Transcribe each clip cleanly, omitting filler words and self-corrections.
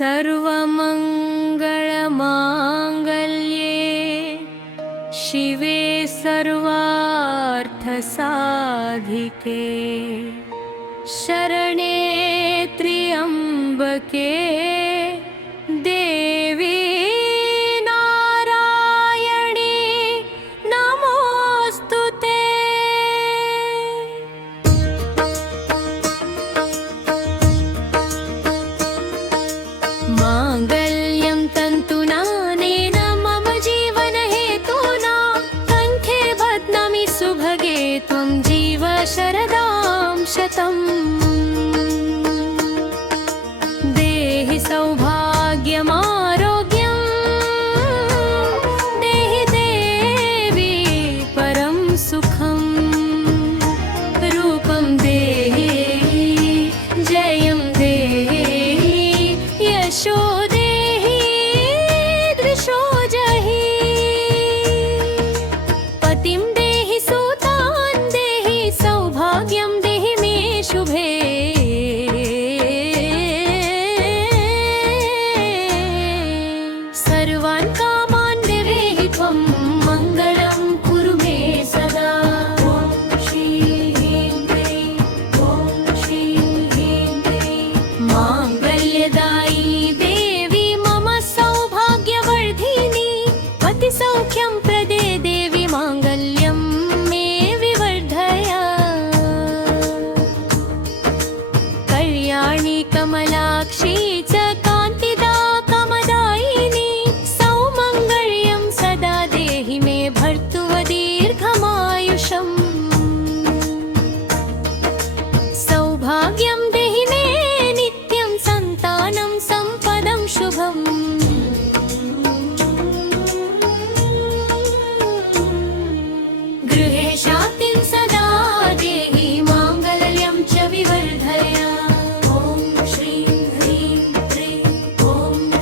सर्वमङ्गलमाङ्गल्ये शिवे सर्वार्थसाधिके शरणे त्र्यम्बके देवी नारायणी नमोऽस्तुते। माङ्गल्यं तन्तुनानेन मम जीवनहेतुना कण्ठे बध्नामि सुभगे त्वं जीव शरदां शतम्। देहि सौभाग्यमारोग्यं देहि देवी परं सुखं रूपं देहि जयं देहि यशो देहि दृशो जहि पतिं देहि सुतान् देहि सौभाग्यं देहि मे शुभे। सर्वान् कामान् देहि त्वं मङ्गलं कुरु मे सदा। ॐ श्रीं ह्रीं क्लीं ॐ श्रीं ह्रीं क्लीं माङ्गल्यदायी देवी मम सौभाग्यवर्धिनी पतिसौख्यं प्रदे देवी माङ्गल्यं मे विवर्धय। कल्याणी कमलाक्षी च कान्तिदा कमदायिनी सौमङ्गल्यं सदा देहि मे भर्तुव दीर्घमायुषम्। सौभाग्यं देहि मे नित्यं सन्तानं सम्पदं शुभम्। गृहे शान्तिं सदा देहि माङ्गल्यं च विवर्धय। ॐ श्रीं ह्रीं क्लीं ॐ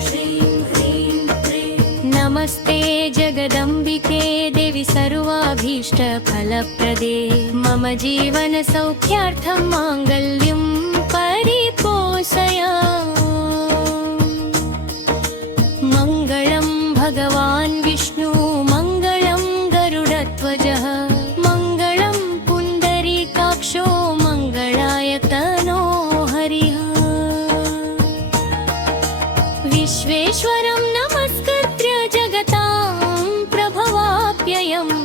श्रीं ह्रीं क्लीं नमस्ते जगदम्बिके देवि सर्वाभीष्टफलप्रदे मम जीवनसौख्यार्थं माङ्गल्यं परिपोषय। मङ्गलं भगवान् विष्णु मङ्गलं गरुडध्वजः मङ्गलं पुण्डरीकाक्षो मङ्गलाय तनो हरिः। विश्वेश्वरं नमस्कृत्य जगतां प्रभवाप्ययम्।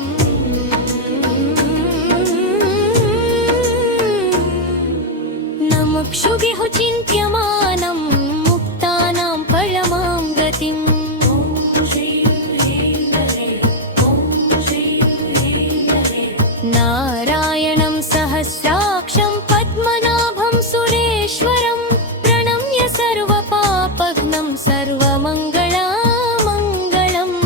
नमुक्षुभिः चिन्त्यमानं मुक्तानां परमां गतिम्। नारायणं सहस्राक्षं पद्मनाभं सुरेश्वरं प्रणम्य सर्वपापघ्नं सर्वमङ्गलामङ्गलम्।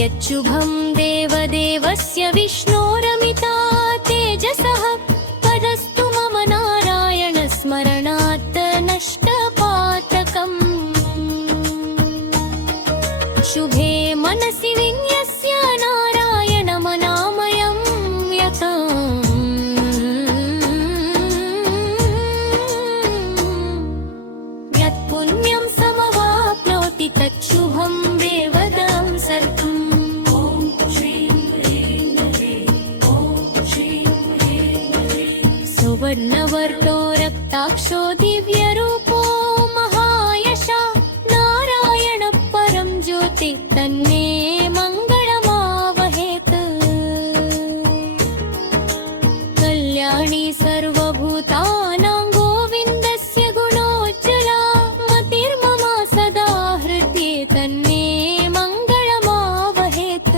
यच्छुभं देवदेवस्य विष्णोरमिता तेजसः पदस्तु मम नारायण स्मरणात् नष्टपातकम्। शुभे मनसि विन्यस्य नारायणमनामयं यतम्। यत्पुण्यं समवाप्नोति तच्छुभं देवदं सर्वम्। ॐ श्रीं ह्रीं क्लीं ॐ श्रीं ह्रीं क्लीं सुवर्णवर्णो रक्ताक्षो दिव्यरूपो महायशा नारायण परं ज्योति तन्मे मङ्गलमावहेत्। कल्याणी सर्वभूतानां गोविन्दस्य गुणोज्ज्वला मतिर्मम सदा हृदये तन्मे मङ्गलमावहेत्।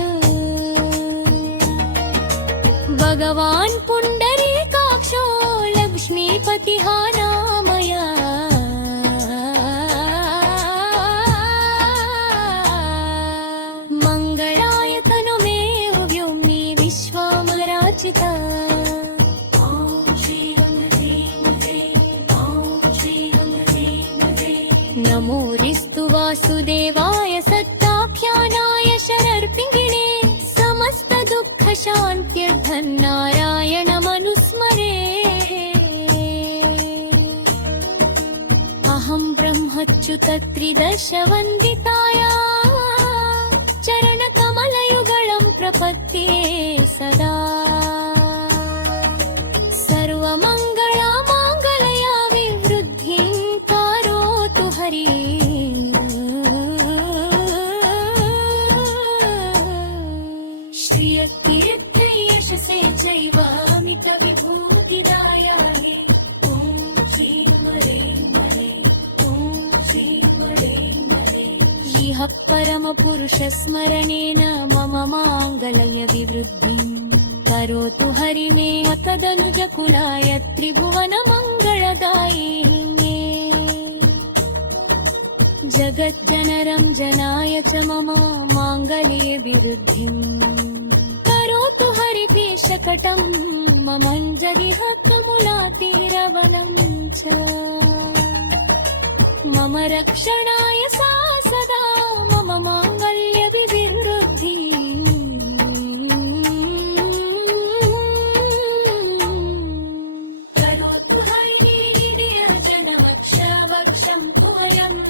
भगवान् पुण्डरीकाक्षो लक्ष्मीपतिः नामया। मङ्गलाय तनुमे व्योम्नि विश्वामराजिता। ॐ श्रीं ह्रीं क्लीं ॐ श्रीं ह्रीं क्लीं नमोऽस्तु वासुदेवाय सत्ताख्यानाय शरर्पिङ्गिणे समस्तदुःखशान्त्यर्थं नारायणमनुस्मरे। अहं ब्रह्मच्युतत्रिदशवन्दिताया चरणकमलयुगलं प्रपद्ये सदा सर्वमङ्गला माङ्गलया विवृद्धिं करोतु हरिः श्रियकीर्त्यै यशसे चैवामितविभूतिदायाय ॐ श्रीं हरें हरें ॐ श्रीं हरें हरें इह परमपुरुषस्मरणेन मम माङ्गल्य विवृद्धिं करोतु हरि मे तदनुजकुलाय त्रिभुवनमङ्गलदायिने जगज्जनरं जनाय च मम माङ्गल्ये विवृद्धिं करोतु हरिभीषकटं ममञ्जलिरत्नमूलातीरवनं च मम रक्षणाय सा सदा मम माङ्गल्यविवृद्धिं करोतु हरिर्जनवक्षवक्षं पुवयम्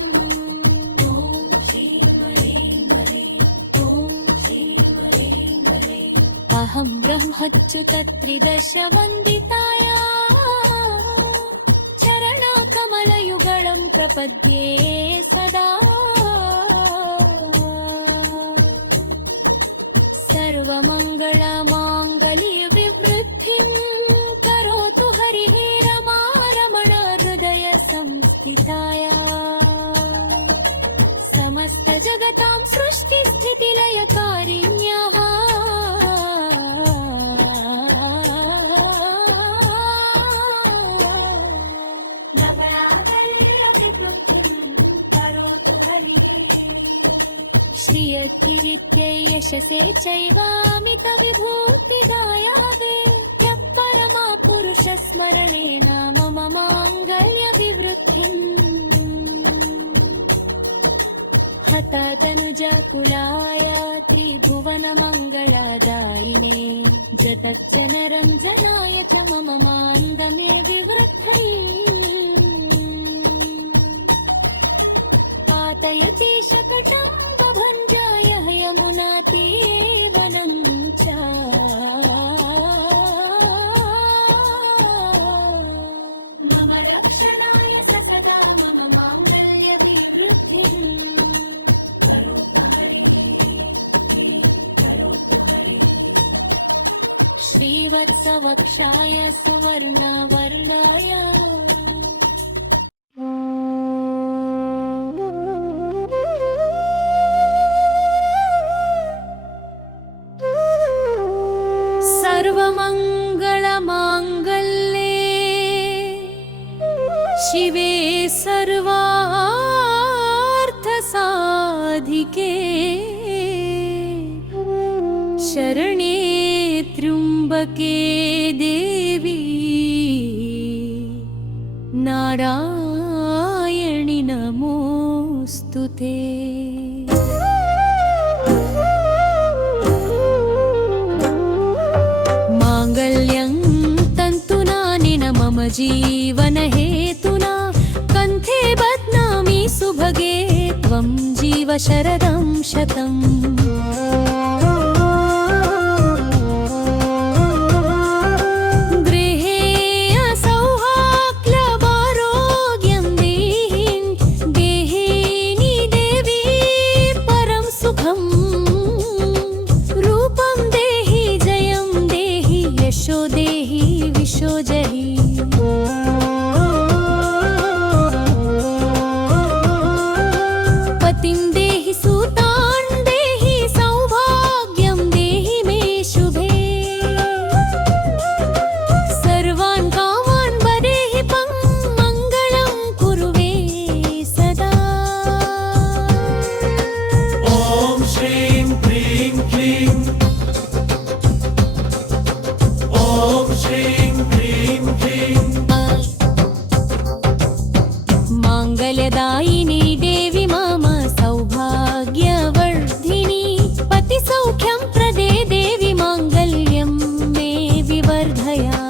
अहं ब्रह्मच्युतत्रिदशवन्दिताया चरणकमलयुगलं प्रपद्ये सदा सर्वमङ्गलमाङ्गल्यविवृद्धिं करोतु हरिः रमा रमण हृदय संस्थिताया समस्तजगतां सृष्टिस्थितिलयकारिण्याः श्रियकीर्त्यै यशसे चैवामितविभूतिदायावे यः परमपुरुषस्मरणेन मम माङ्गल्यविवृद्धिम् हततनुजकुलाय त्रिभुवनमङ्गलदायिने जगज्जनरं जनाय च मम मान्दमे विवृद्धै पातयति शकटं बभञ्जाय यमुनातीवनं च मम रक्षणाय स सदा मम माङ्गल्यविवृद्धिं श्रीवत्सवक्षाय सुवर्णवर्णाय सर्वमङ्गलमाङ्गल्ये शिवे सर्वार्थसाधिके शरणे त्र्यम्बके देवी नारायणि नमोऽस्तु ते माङ्गल्यं तन्तुनानेन मम जीवनहेतुना कण्ठे बध्नामि सुभगे त्वं जीव शरदं शतम् पतिं देहि सुतान् देहि सौभाग्यं देहि मे शुभे सर्वान् कामान् वदेहि मङ्गलं कुरुवे सदा ॐ श्रीं ह्रीं क्लीं ॐ श्रीं ह्रीं क्लीं माङ्गल्यदायिनी देवी मम सौभाग्यवर्धिनी पतिसौख्यं प्रदे देवी माङ्गल्यं मे विवर्धया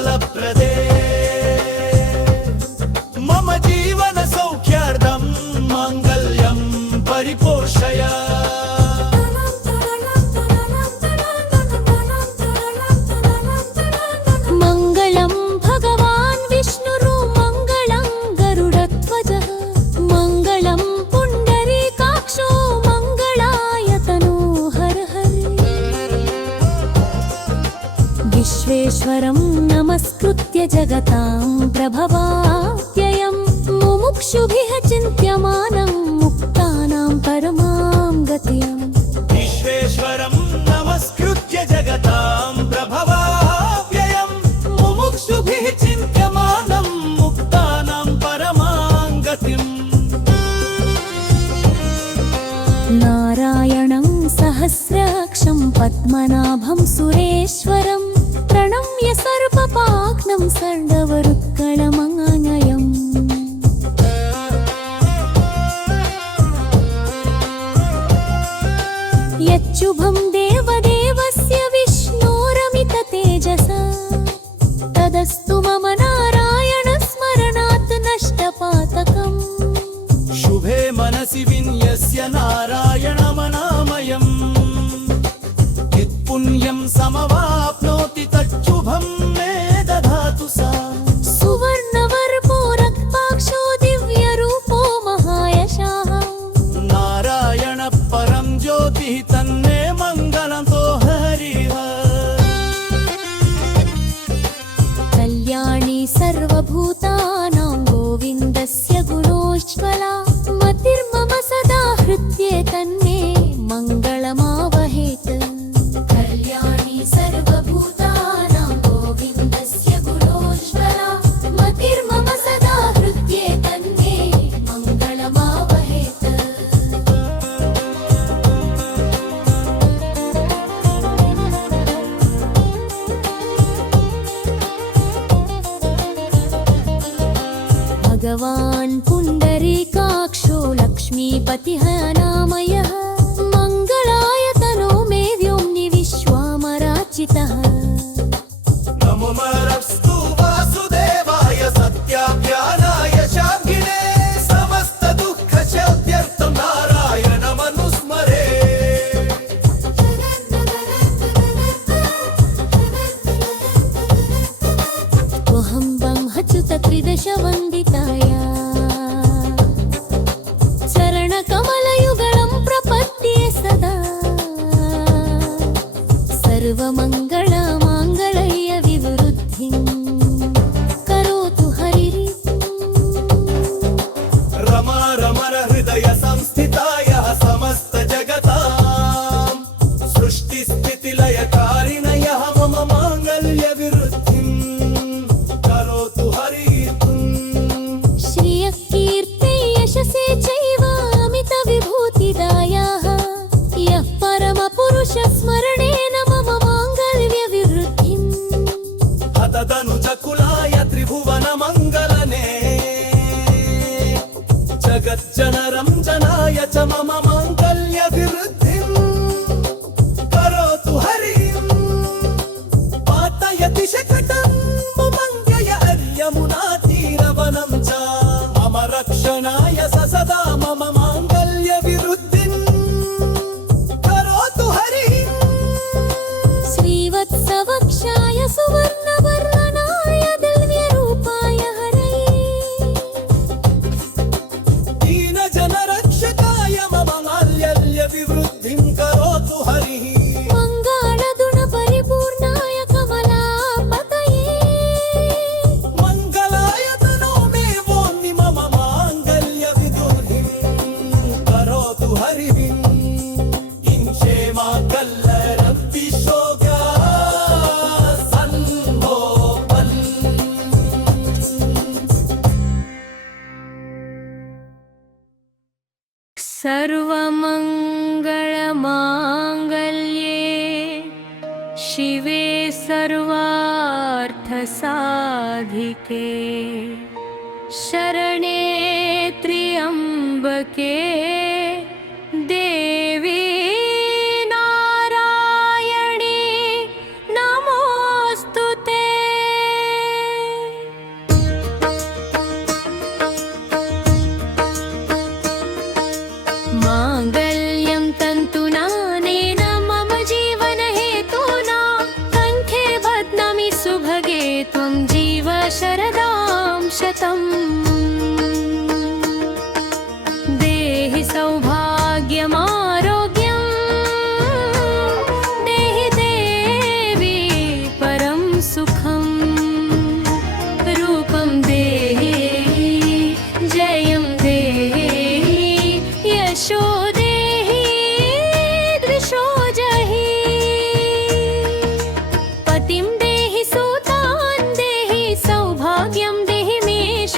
फलप्रदे मम जीवन सौख्यार्थं माङ्गल्यं परिपोषय मङ्गलं भगवान् विष्णुरु मङ्गलं गरुडध्वजः मङ्गलं पुण्डरीकाक्षो मङ्गलाय तनोहरः विश्वेश्वरं नमस्कृत्य जगतां प्रभवाप्ययं मुमुक्षुभिः चिन्त्यमानं मुक्तानां परमां गतिम् विश्वेश्वरं नमस्कृत्य जगतां प्रभवाप्ययं मुमुक्षुभिः चिन्त्यमानं मुक्तानां परमां गतिम् नारायणं सहस्राक्षं पद्मनाभं सुरेश्वरं प्रणम्य सर्वपाग्नं सर्ववरुत्कलमङ्गयम् यच्छुभं देवदेवस्य विष्णोरमिततेजसा तदस्तु मम नारायणस्मरणात् नष्टपातकम् शुभे मनसि विन्यस्य नारायणमनामयम् यत्पुण्यं समवाप्नोति तच्छुभं मे दधातु सा सुवर्णवर्पो रक्ताक्षो दिव्यरूपो महायशः नारायण परं ज्योतिः तन्मे मङ्गलतो हरिः कल्याणी सर्वभूतानां गोविन्दस्य गुणोज्ज्वला मतिर्मम सदा हृद्ये तन्मे मङ्गलमावहेत् कल्याणी सर्वभूतानां गोविन्दस्य गुणोज्ज्वला मतिर्मम सदा हृद्ये तन्मे मङ्गलमावहेत् भगवान् पुण्डरीकाक्षो लक्ष्मीपतिः अनामयः मङ्गलाय तनो मे व्योम्नि विश्वामराचितः नमो नमस्तु वासुदेवाय सत्याज्ञानाय शान्तिने समस्तदुःखशान्त्यर्थं नारायणमनुस्मरे त्वहं ब्रह्मच्युत त्रिदशवन्दिताय चरणकमलयुगलं प्रपद्ये सदा सर्वमङ्गलमाङ्गल्य विवृद्धिं करोतु हरिः रमा रमर हृदय संस्थिताय समस्त जगतां सृष्टिस्थितिलयकारिणयः मम माङ्गल्य विवृद्धिं करोतु हरिः श्रियः कीर्ते यशसे चैव अमितविभूतिदायाः यः परमपुरुषस्मरणेन मम माङ्गल्यविवृद्धिम् हतदनुजकुलाय त्रिभुवनमङ्गलने जगज्जनरञ्जनाय च मम माङ्गल्यविवृद्धिं करोतु हरिः पातयति शकटं ममङ्गय अर्यमुनातीरवनं च मम रक्षणाय स सदा मम माङ्गल्यविवृद्धिं करोतु हरिः श्रीवत्सवक्षाय सुवर्णवर्णनाय दिव्यरूपाय हरये दीनजनरक्षकाय मम माल्यविवृद्धिं करोतु हरिः मङ्गलगुणपरिपूर्णाय कमलापतये मङ्गलाय तनो मे वोन्नि मम माङ्गल्यविदुर्हिं करोतु हरिः इन्षेमा कल्लरप्पिशोगा सन्मोपन् सर्वमङ्गलमाङ्गल्ये शिवे सर्वार्थसाधिके शरणे त्र्यम्बके देवी नारायणी नमोऽस्तु ते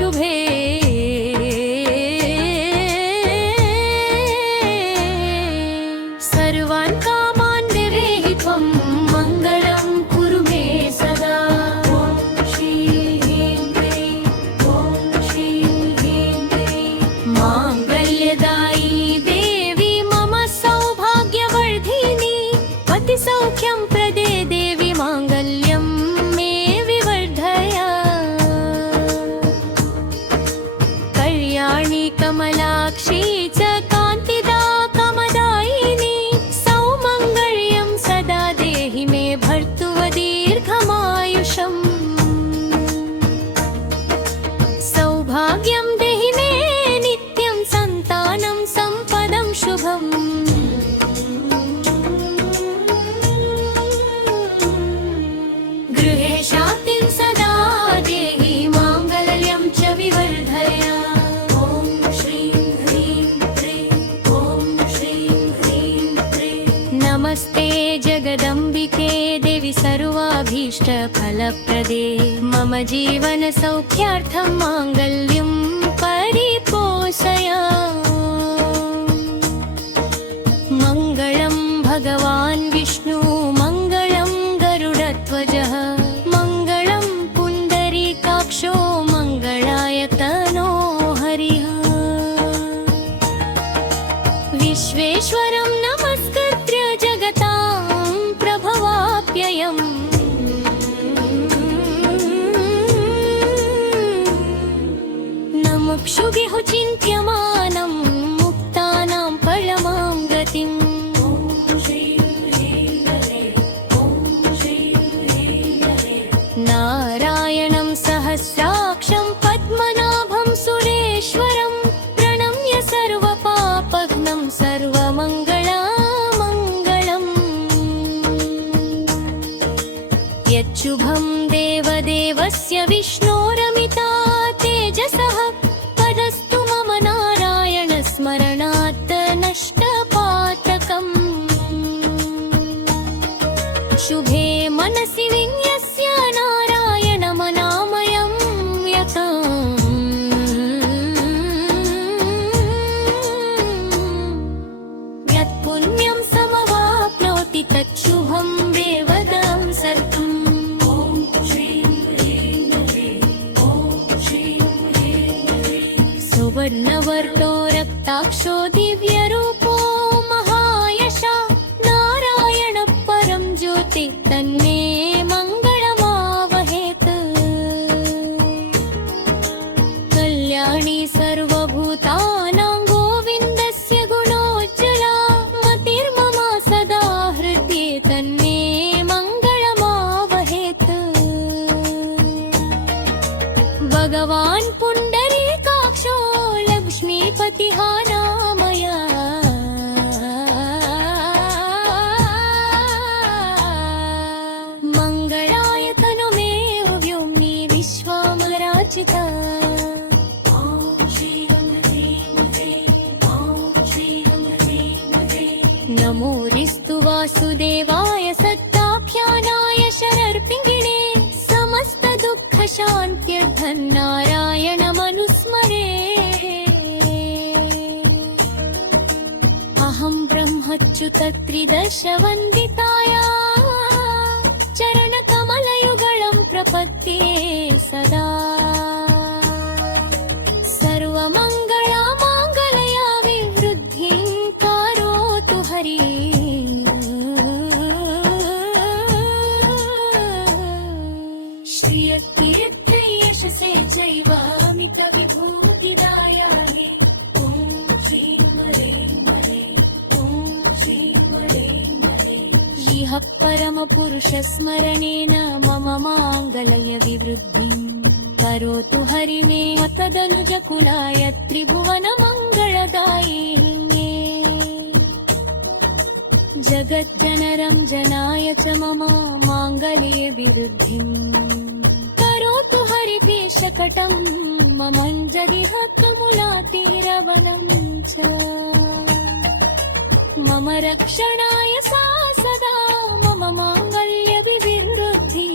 शुभे सर्वान् कामान् देहि त्वं मङ्गलं कुरु मे सदा ॐ श्रीं ह्रीं क्लीं ॐ श्रीं ह्रीं क्लीं माङ्गल्यदायी देवी मम सौभाग्यवर्धिनी पतिसौख्यं प्रदे देवी माङ्गल्यं मे विवर्धय कल्याणी कमलाक्षी च कान्तिदा कमदायिनी सौमङ्गल्यं सदा देहि मे भर्तुवदीर्घमायुषम् सौभाग्यं देहि मे नित्यं सन्तानं सम्पदं शुभम् गृहे शान्तिं सदा देहि माङ्गल्यं च विवर्धय ॐ श्रीं ह्रीं क्लीं ॐ श्रीं ह्रीं क्लीं नमस्ते जगदम्बिके देवि सर्वाभीष्टफलप्रदे मम जीवनसौख्यार्थं माङ्गल्यं परिपोषय मङ्गलं भगवान् विष्णु मङ्गलं गरुडध्वजः मङ्गलं पुण्डरीकाक्षो मङ्गलाय तनो हरिः विश्वेश्वरं नमस्कृत्य जगतां प्रभवाप्ययम् न मुक्षुभिः चिन्त्यमानं मुक्तानां परमां गतिम् नारायणं सहस्राक्षं पद्मनाभं सुरेश्वरं प्रणम्य सर्वपापघ्नं सर्वमङ्गलामङ्गलम् यच्छुभं देवदेवस्य विष्णोरमिता तेजसः पदस्तु मम नारायणस्मरणात् नष्टपातकम् शुभे मनसि विन्यस्य नारायणमनामयं यतम् यत्पुण्यं समवाप्नोति तच्छुभं देवदं सर्वम् ॐ श्रीं ह्रीं क्लीं ॐ श्रीं ह्रीं क्लीं सुवर्णवर्णो रक्ताक्षो दिव्यरूपो महायशा नारायण परं ज्योति तन्मे मङ्गलमावहेत् कल्याणी सर्वभूतानां गोविन्दस्य गुणोज्ज्वला मतिर्मम सदा हृदये तन्मे मङ्गलमावहेत् भगवान् पुण्डरीकाक्षो लक्ष्मीपतिः नामया मङ्गलाय तनुमे व्योम्नि विश्वामराचिता ॐ श्रीं ह्रीं क्लीं ॐ श्रीं ह्रीं क्लीं नमोऽस्तु वासुदेवाय सत्ताख्यानाय शरर्पिङ्गिणे समस्तदुःखशान्त्यर्थं नारायणमनुस्मरे अहं ब्रह्मच्युतत्रिदशवन्दिताया चरणकमलयुगलं प्रपद्ये सदा सर्वमङ्गलमाङ्गलया विवृद्धिं करोतु हरिः श्रियकीर्त्यै यशसे चैवामितविभूतिदायायै ॐ श्रीं ह्रीं क्लीं ॐ श्रीं ह्रीं क्लीं इह परमपुरुषस्मरणेन मम माङ्गल्य विवृद्धिं करोतु हरि मे तदनुजकुलाय त्रिभुवनमङ्गलदायिने जगज्जनरं जनाय च मम माङ्गल्ये विवृद्धिं करोतु हरिभीषकटं ममञ्जरिहस्तमुलातिरवनं च मम रक्षणाय सा सदा मम माङ्गल्य विवृद्धि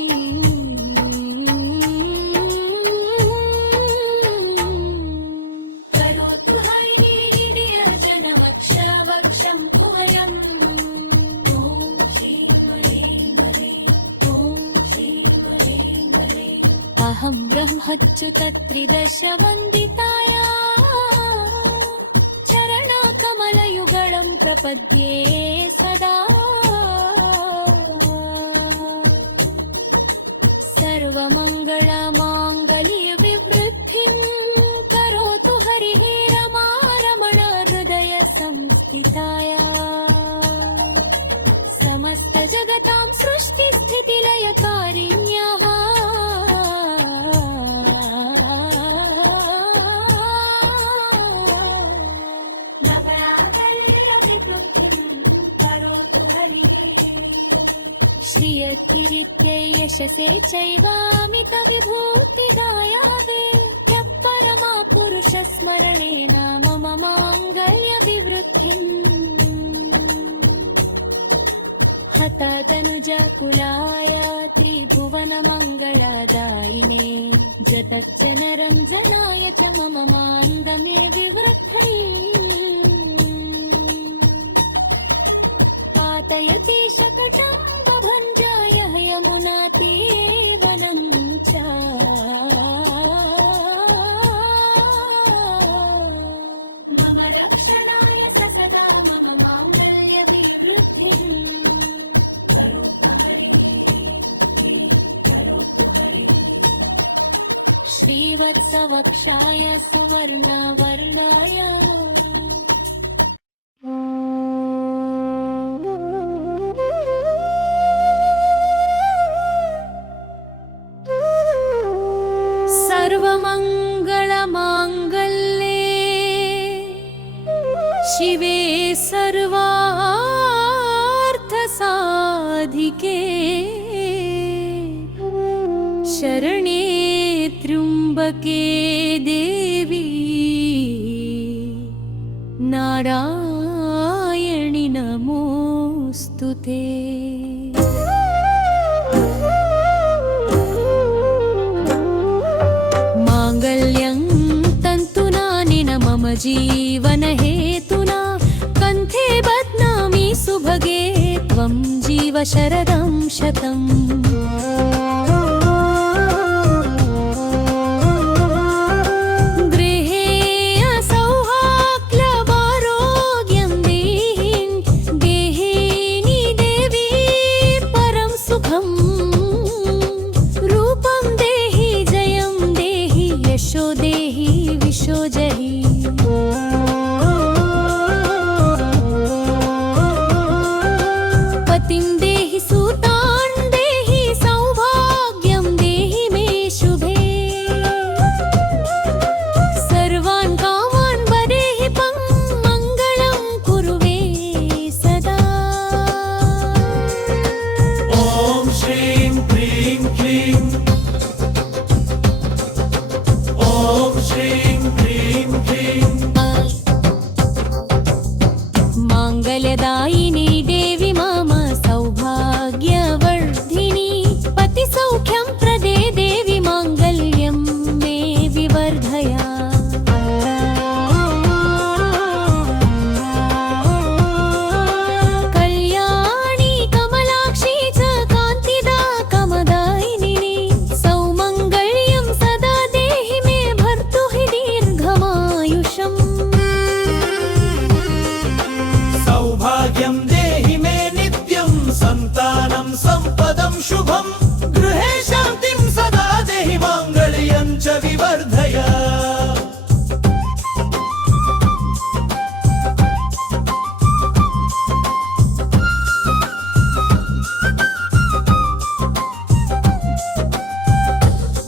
अच्युतत्रिदशवन्दिताय चरणकमलयुगलं प्रपद्ये सदा सर्वमङ्गलमाङ्गल्यविवृद्धिं करोतु हरिः रमारमण हृदय संस्थिताय समस्तजगतां सृष्टिस्थितिलयकारिण्याः श्रियकीर्त्यै यशसे चैवामितविभूतिदायावे यः परमा पुरुषस्मरणेन मम माङ्गल्यविवृद्धिम् हतदनुजकुलाय त्रिभुवनमङ्गलदायिने जगज्जनरञ्जनाय च मम माङ्गमे विवृद्धै पातयति शकटं बभञ्जाय यमुनातीवनं च मम रक्षणाय स सदा मम माङ्गल्यविवृद्धिम् श्रीवत्सवक्षाय सुवर्णवर्णाय सर्वमङ्गलमाङ्गल्ये शिवे सर्वार्थसाधिके शरणे त्र्यम्बके देवी नारायणि नमोऽस्तु ते। माङ्गल्यं तन्तुनानेन मम जीवनहेतुना कण्ठे बध्नामि सुभगे त्वं जीव शरदं शतम्। माङ्गल्यदायिनी देवी मम सौभाग्यवर्धिनी पतिसौख्यं प्रदे देवी माङ्गल्यं मे विवर्धय। कल्याणी कमलाक्षी च कान्तिदा कमदायिनी सौमङ्गल्यं सदा देहि मे भर्तुः दीर्घमायुषम्। सौभाग्यं देहि मे नित्यं सन्तानं सम्पदं शुभं गृहे शान्तिं सदा देहि माङ्गल्यं च विवर्धय।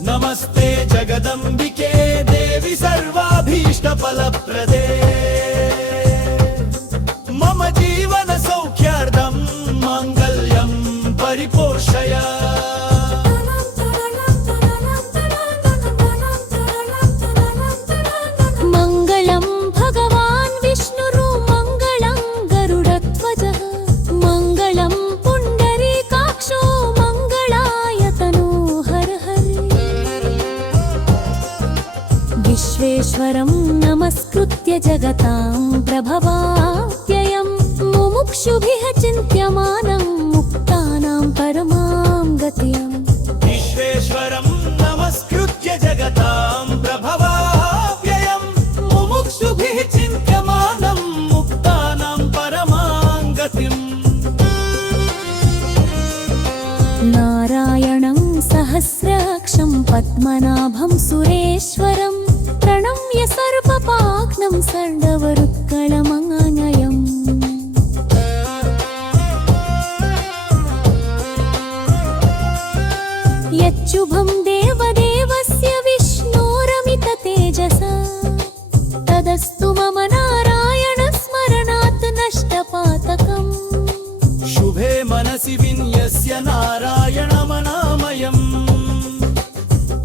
नमस्ते जगदम्बिके देवी सर्वाभीष्टफलप्रदे मम जीवन सौख्यार्थं माङ्गल्यं परिपोषय। मङ्गलं भगवान् विष्णुरु मङ्गलं गरुडध्वजः मङ्गलं पुण्डरीकाक्षो मङ्गलाय तनोहरः। विश्वेश्वरं नमस्कृत्य जगतां प्रभवाप्ययं मुमुक्षुभिः चिन्त्यमानं मुक्तानां परमां गतिम्। विश्वेश्वरं नमस्कृत्य जगतां पद्मनाभं सुरेश्वरं प्रणम्य सर्पपाक्नं सर्वरुत्कलमङ्गलम् यच्छुभं देवदेवस्य विष्णोरमिततेजसा तदस्तु मम नारायणस्मरणात् नष्टपातकम् शुभे मनसि विन्यस्य नारायणमनामयम्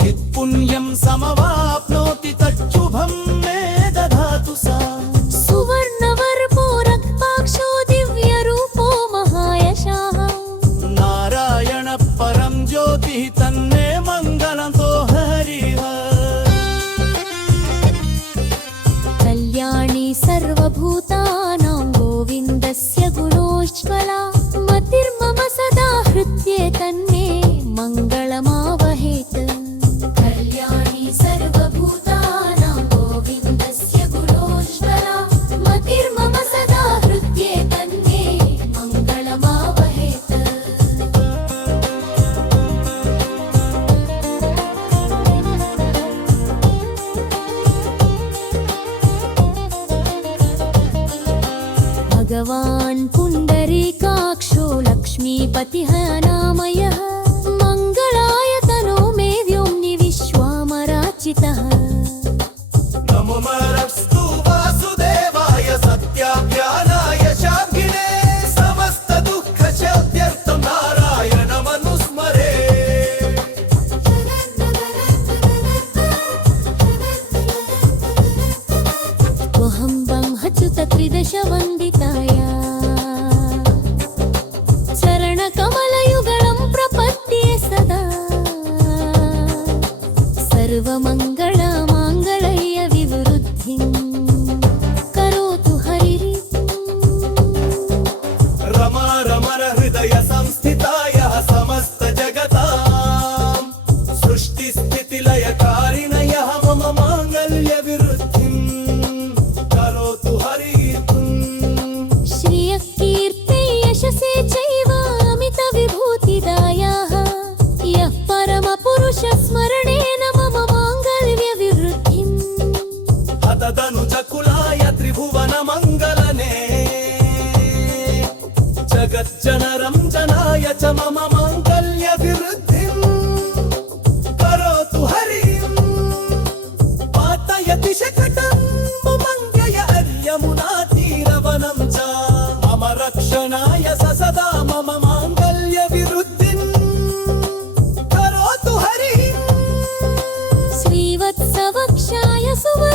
यत्पुण्यं समवाप्नोति तच्छुभं मे दधातु सा सुवर्णवर्पो रक्ताक्षो दिव्यरूपो महायशः नारायण परं ज्योतिः तन्मे मङ्गलतो हरिः कल्याणी सर्वभूतानां गोविन्दस्य गुणोज्ज्वला मतिर्मम सदा हृद्ये तन्मे मङ्गलमावहेत् कल्याणी सर्वभूतानां गोविन्दस्य गुणोज्ज्वला मतिर्मम सदा हृद्ये तन्मे मङ्गलमावहेत् भगवान् पुण्डरीकाक्षो लक्ष्मीपतिः अनामयः मङ्गलायतनो मे व्योम्नि विश्वामराचितः नमोऽस्तु वासुदेवाय सत्याज्ञानाय शान्तिने समस्तदुःखशान्त्यर्थं नारायणमनुस्मरे त्वहं ब्रह्मच्युत त्रिदशवन्दिताय चरणकमलयुगलं प्रपद्ये सदा सर्वमङ्गलमाङ्गल्य विवृद्धिं करोतु हरिः रमा रमण हृदय संस्थितायः समस्त जगतां सृष्टिस्थितिलयकारिणयः मम माङ्गल्य विवृद्धिं करोतु हरिः श्रियः कीर्ते यशसे चैव अमितविभूतिदायाः यः परमपुरुषस्मरणेन मम माङ्गल्यविवृद्धिम् हतदनुजकुलाय त्रिभुवनमङ्गलने जगज्जनरञ्जनाय च मम माङ्गल्यविवृद्धिं करोतु हरिः पातयति शकटं ममङ्गय अर्यमुनातीरवनं च मम रक्षणाय स सदा मम माङ्गल्यविवृद्धिं करोतु हरिः श्रीवत्सवक्षाय सुवर्णरत्नमण्डिताय